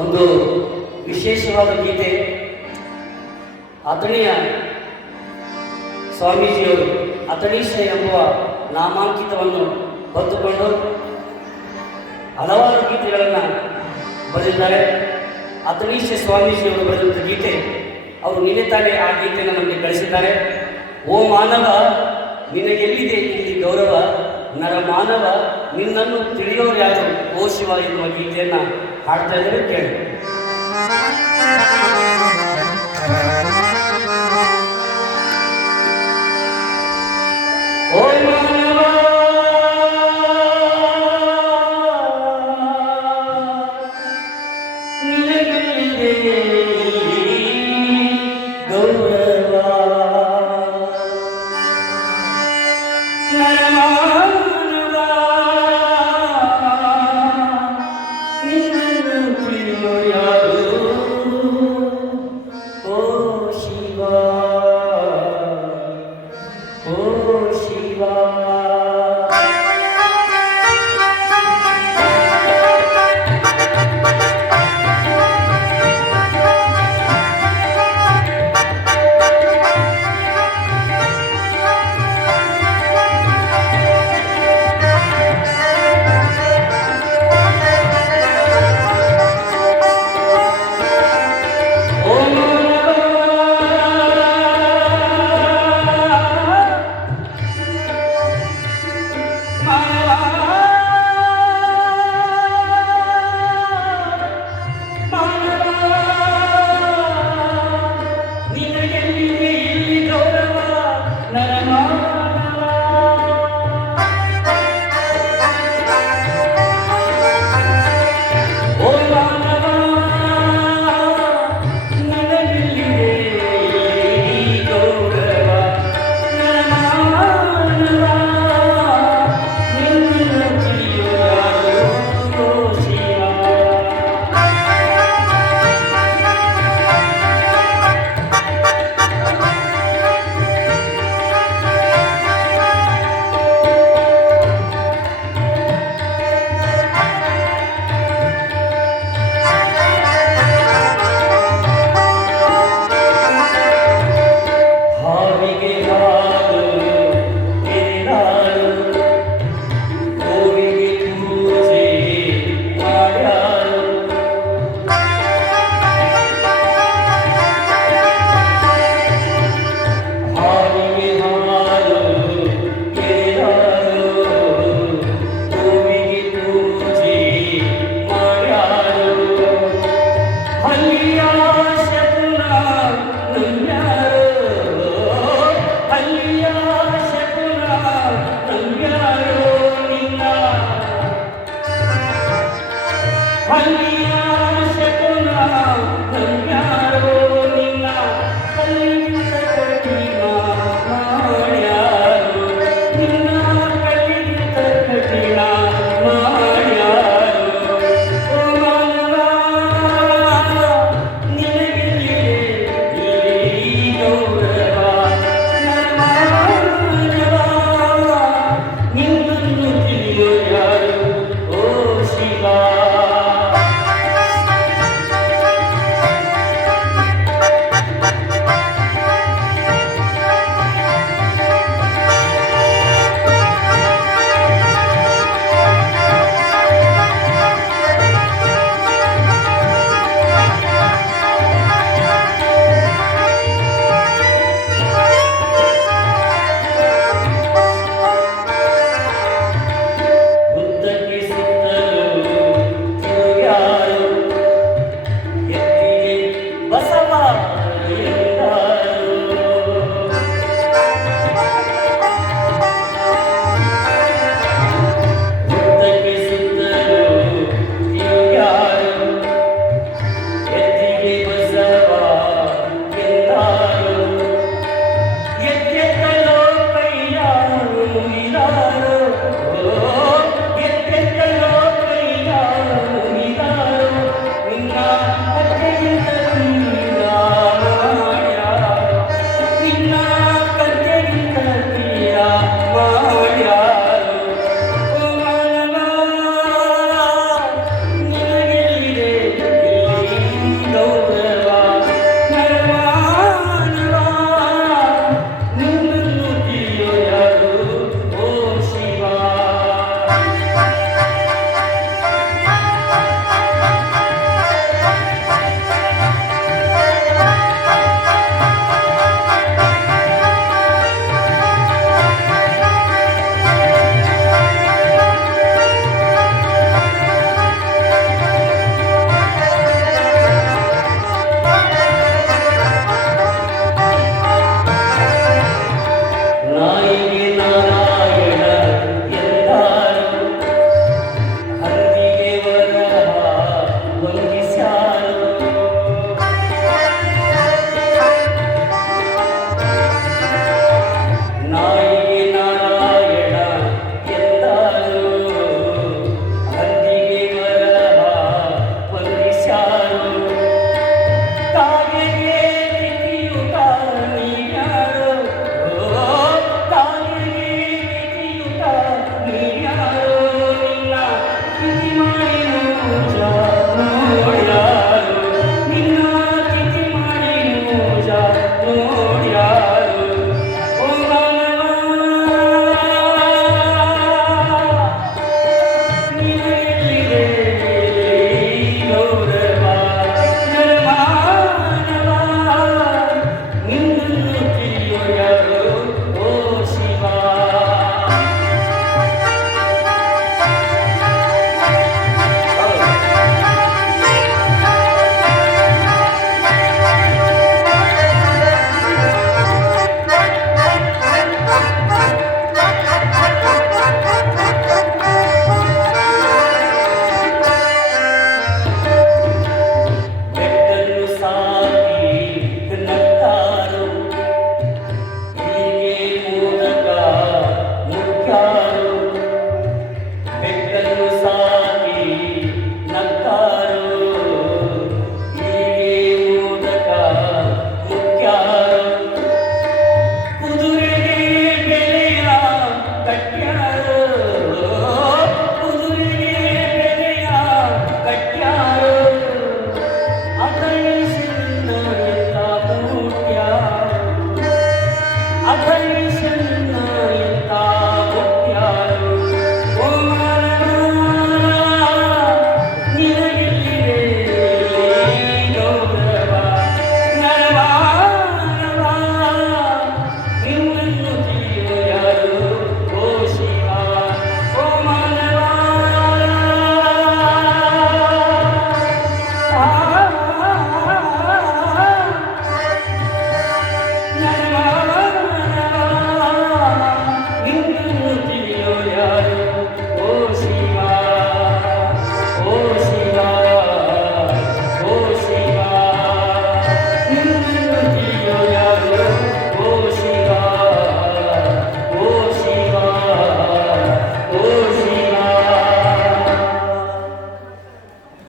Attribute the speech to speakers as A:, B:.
A: ಒಂದು ವಿಶೇಷವಾದ ಗೀತೆ. ಅಥಣಿಯ ಸ್ವಾಮೀಜಿಯವರು ಅಥಣೀಶ ಎಂಬುವ ನಾಮಾಂಕಿತವನ್ನು ಹೊತ್ತುಕೊಂಡು ಹಲವಾರು ಗೀತೆಗಳನ್ನು ಬರೆದಿದ್ದಾರೆ. ಅಥಣೀಶ ಸ್ವಾಮೀಜಿಯವರು ಬರೆದಂಥ ಗೀತೆ, ಅವರು ನಿನ್ನೆ ತಾನೇ ಆ ಗೀತೆಯನ್ನು ನಮಗೆ ಕಳಿಸಿದ್ದಾರೆ. ಓ ಮಾನವ, ನಿನಗೆಲ್ಲಿದೆ ಇಲ್ಲಿ ಗೌರವ? ನರ ಮಾನವ ನಿನ್ನನ್ನು ತಿಳಿಯೋರು ಯಾರು ಓ ಶಿವ ಎನ್ನುವ ಗೀತೆಯನ್ನು harclanırken ಶಿವ